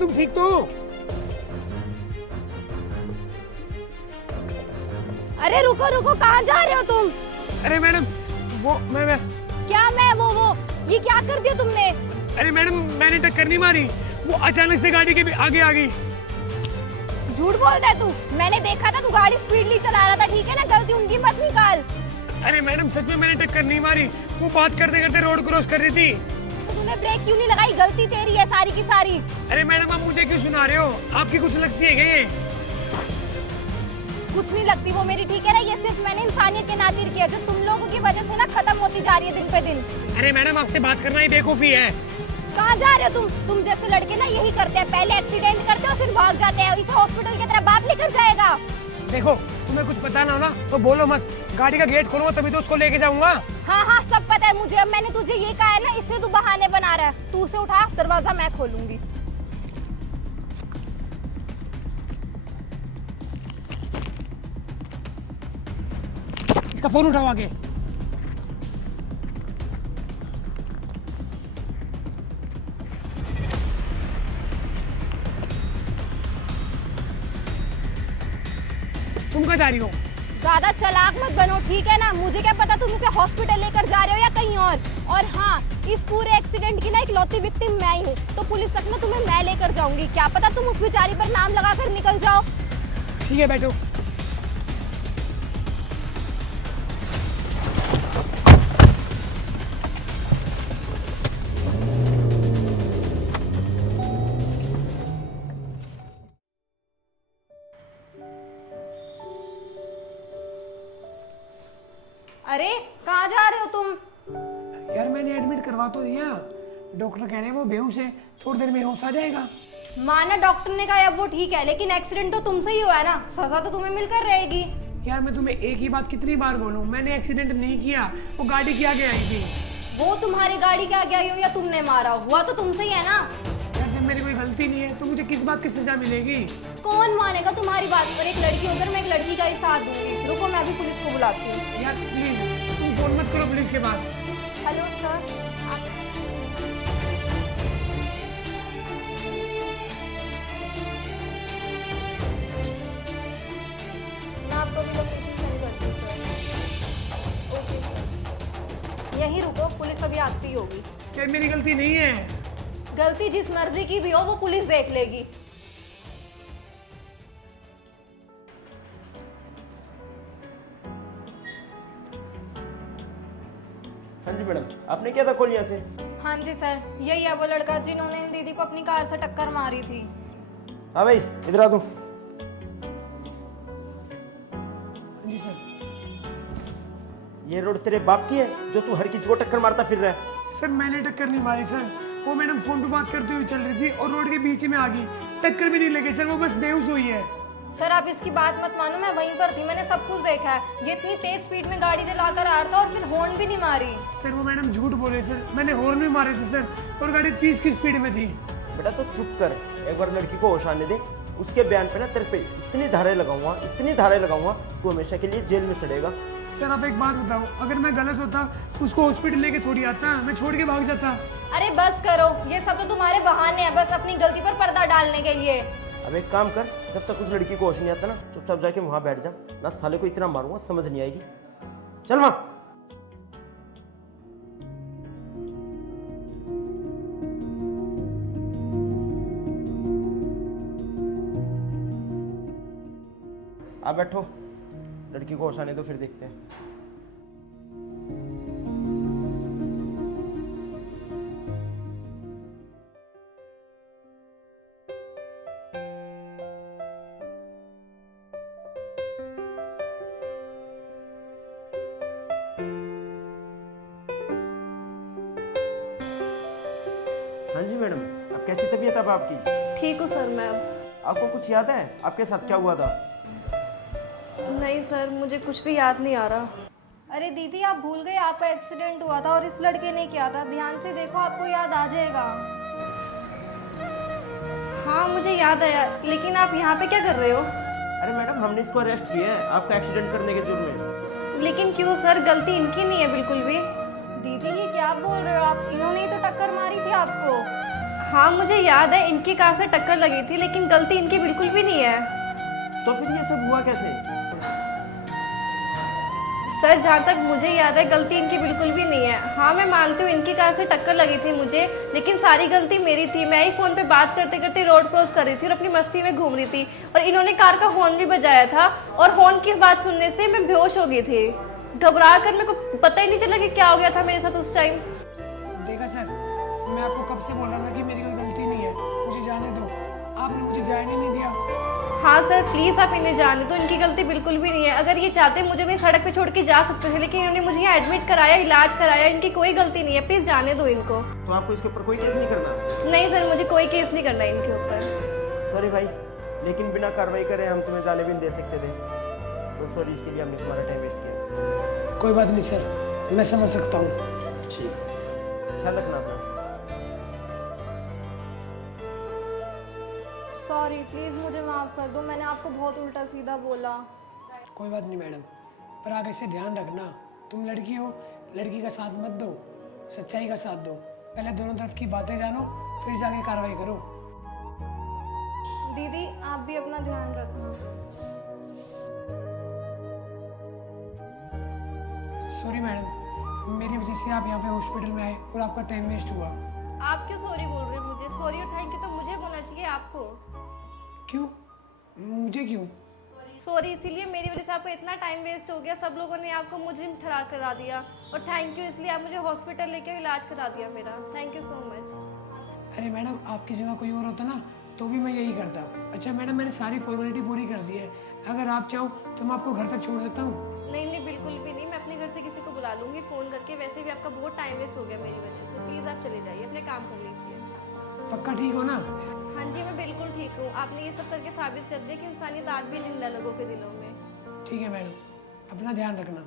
तुम ठीक तो हो? अरे रुको रुको, कहाँ जा रहे हो तुम? अरे मैडम वो मैं क्या मैं वो ये क्या कर दिया तुमने? अरे मैडम मैंने टक्कर नहीं मारी, वो अचानक से गाड़ी के भी आगे आ गई। झूठ बोलता है तू। मैंने देखा था तू गाड़ी स्पीडली चला रहा था, ठीक है ना? गलती उनकी मत निकाल। अरे मैडम सच में मैंने टक्कर नहीं मारी, वो बात करते करते रोड क्रॉस कर रही थी। तो तूने ब्रेक क्यों नहीं लगाई? गलती तेरी है सारी की सारी। अरे मैडम आप मुझे क्यों सुना रहे हो? आपकी कुछ लगती है क्या ये? कुछ नहीं लगती वो मेरी, ठीक है ना? ये सिर्फ मैंने इंसानियत के नाते किया, जो तुम लोगों की वजह से ना खत्म होती जा रही है दिन पे दिन। अरे मैडम आपसे बात करना ही बेवकूफी है। कहाँ जा रहे हो तुम जैसे लड़के ना यही करते हैं, पहले एक्सीडेंट करते हो फिर भाग जाते हैं। इसे हॉस्पिटल की तरह बाप लेकर जाएगा। देखो तुम्हें कुछ पता ना हो ना तो बोलो मत, गाड़ी का गेट खोलो तभी तो उसको लेके जाऊंगा। हाँ हाँ सब पता है मुझे। अब मैंने तुझे ये कहा है ना, इससे तू बहाने बना रहा है। तू उसे उठा, दरवाजा मैं खोलूंगी। इसका फोन उठाओ आगे। तुम कहाँ जा रही हो? ज्यादा चालाक मत बनो, ठीक है ना? मुझे क्या पता तुम इसे हॉस्पिटल लेकर जा रहे हो या कहीं और हाँ, इस पूरे एक्सीडेंट की ना इकलौती विक्टिम मैं ही हूँ, तो पुलिस तक ना तुम्हें मैं लेकर जाऊंगी। क्या पता तुम उस बेचारी पर नाम लगाकर निकल जाओ। ठीक है बैठो। अरे कहाँ जा रहे हो तुम? यार मैंने एडमिट करवा तो दिया, डॉक्टर कह रहे हैं वो बेहोश है, थोड़ी देर में होश आ जाएगा। माना डॉक्टर ने कहा अब वो ठीक है, लेकिन एक्सीडेंट तो तुमसे ही हुआ है ना, सजा तो तुम्हें मिलकर रहेगी। यार मैं तुम्हें एक ही बात कितनी बार बोलूं, मैंने एक्सीडेंट नहीं किया, वो गाड़ी के आगे आई थी। वो तुम्हारी गाड़ी के आगे आई हो या तुमने मारा, हुआ तो तुमसे ही है ना। यार जब मेरी कोई गलती नहीं है तो मुझे किस बात की सजा मिलेगी? कौन मानेगा तुम्हारी बात पर? एक लड़की होकर मैं एक लड़की का ही साथ दूंगी। रुको मैं अभी पुलिस को बुलाती हूँ। यार प्लीज तुम फोन मत करो पुलिस के पास। हेलो सर, मैं आपको भी लोकेशन सेंड करती हूँ सर। ओके सर, यहीं रुको, पुलिस अभी आती होगी। यार मेरी गलती नहीं है। गलती जिस मर्जी की भी हो वो पुलिस देख लेगी। हाँ जी मैडम, आपने क्या था कॉल यहाँ से? हाँ जी सर, यही है वो लड़का जिन्होंने इन दीदी को अपनी कार से टक्कर मारी थी। हाँ भाई इधर आ तू। जी सर। ये रोड तेरे बाप की है जो तू हर किसी को टक्कर मारता फिर रहा है? सर मैंने टक्कर नहीं मारी सर, वो मैडम फोन पे बात करते हुए चल रही थी और रोड के बीच में आ गई, टक्कर भी नहीं लगी सर, वो बस बेहोश हुई है। सर आप इसकी बात मत मानो, मैं वहीं पर थी, मैंने सब कुछ देखा है। ये इतनी तेज स्पीड में गाड़ी चलाकर आ रहा था और फिर हॉर्न भी नहीं मारी। सर वो मैडम झूठ बोले सर, मैंने हॉर्न भी मारे थे सर, और गाड़ी 30 की स्पीड में थी। बेटा तो चुप कर, एक बार लड़की को होश आने दे। उसके बयान पे ना तेरे पे इतनी धाराएं लगाऊंगा तू हमेशा के लिए जेल में सड़ेगा। सर आप एक बात बताओ, अगर मैं गलत होता उसको हॉस्पिटल लेके थोड़ी आता, मैं छोड़ के भाग जाता। अरे बस करो, ये सब तो तुम्हारे बहाने हैं, बस अपनी गलती पर पर्दा डालने के लिए। अब एक काम कर, जब तक उस लड़की को होश नहीं आता ना, चुपचाप जाके वहां बैठ जा, ना साले को इतना मारूंगा समझ नहीं आएगी। चल वहां। आप बैठो, लड़की को होश आने दो फिर देखते हैं। हाँ जी मैडम, अब कैसी तबीयत अब आपकी? ठीक हूँ सर मैं अब। आपको कुछ याद है आपके साथ क्या हुआ था? नहीं सर, मुझे कुछ भी याद नहीं आ रहा। अरे दीदी आप भूल गए, आपका एक्सीडेंट हुआ था और इस लड़के ने किया था। ध्यान से देखो, आपको याद आ जाएगा। हाँ मुझे याद आया, लेकिन आप यहाँ पे क्या कर रहे हो? अरे मैडम हमने इसको अरेस्ट किया है आपका एक्सीडेंट करने के जुर्म में। लेकिन क्यों सर, गलती इनकी नहीं है बिल्कुल भी। दीदी ये क्या बोल रहे हो आप? इन्होंने ही तो टक्कर मारी थी आपको। हाँ मुझे याद है, इनकी कार से टक्कर लगी थी, लेकिन गलती इनकी बिल्कुल भी नहीं है। तो फिर ये सब हुआ कैसे? सर जहाँ तक मुझे याद है, गलती इनकी बिल्कुल भी नहीं है। हाँ मैं मानती हूँ इनकी कार से टक्कर लगी थी मुझे, लेकिन सारी गलती मेरी थी। मैं ही फ़ोन पे बात करते करते रोड क्रॉस कर रही थी और अपनी मस्ती में घूम रही थी, और इन्होंने कार का हॉर्न भी बजाया था, और हॉर्न की बात सुनने से मैं बेहोश हो गई थी। घबरा कर मेरे को पता ही नहीं चला कि क्या हो गया था मेरे साथ उस टाइम। देखा सर, मैं आपको कब से बोल रहा था कि मेरी कोई गलती नहीं है, मुझे जाने दो। आपने मुझे जाने नहीं दिया। हाँ सर प्लीज़ आप इन्हें जाने दो, इनकी गलती बिल्कुल भी नहीं है। अगर ये चाहते मुझे भी सड़क पे छोड़ के जा सकते थे, लेकिन इन्होंने मुझे यहाँ एडमिट कराया, इलाज कराया, इनकी कोई गलती नहीं है। प्लीज़ जाने दो इनको। तो आपको इसके ऊपर कोई केस नहीं करना? नहीं सर, मुझे कोई केस नहीं करना है इनके ऊपर। सॉरी भाई, लेकिन बिना कार्रवाई करे हम तुम्हें जाने भी नहीं दे सकते थे, तो सॉरी इसके लिए हमने तुम्हारा टाइम वेस्ट किया। कोई बात नहीं सर, मैं समझ सकता हूँ। ठीक, ख्याल रखना अपना। सॉरी, प्लीज़ मुझे माफ़ कर दो, मैंने आपको बहुत उल्टा सीधा बोला। कोई बात नहीं मैडम, पर आगे से ध्यान रखना, तुम लड़की हो, लड़की का साथ मत दो, सच्चाई का साथ दो। पहले दोनों तरफ की बातें जानो, फिर जाके कार्रवाई करो। दीदी आप भी अपना ध्यान रखना। सॉरी मैडम, मेरी वजह से आप यहाँ पे हॉस्पिटल में आए और आपका टाइम वेस्ट हुआ। आप क्यों सॉरी बोल रहे हो मुझे? सॉरी और थैंक यू तो मुझे बोलना चाहिए, आपको। क्यों? मुझे क्यों? सॉरी इसीलिए मेरी वजह से आपका इतना टाइम वेस्ट हो गया, सब लोगों ने आपको मुजरिम ठहरा करा दिया, और थैंक यू इसलिए आप मुझे हॉस्पिटल लेके इलाज करा दिया मेरा। Thank you so much. अरे मैडम, आपकी जगह कोई और होता ना तो भी मैं यही करता। अच्छा मैडम, मैंने सारी फॉर्मेलिटी पूरी कर दी है, अगर आप चाहो तो मैं आपको घर तक छोड़ सकता हूँ। नहीं नहीं बिल्कुल भी नहीं, मैं अपने घर से किसी को बुला लूंगी फ़ोन करके। वैसे भी आपका बहुत टाइम वेस्ट हो गया मेरी वजह से। प्लीज़ आप चले जाइए, अपने काम कर लीजिए। पक्का ठीक हो ना? हाँ जी मैं बिल्कुल ठीक हूँ। आपने ये सब करके साबित कर दिया कि इंसानियत आज भी जिंदा लोगों के दिलों में। ठीक है मैडम, अपना ध्यान रखना।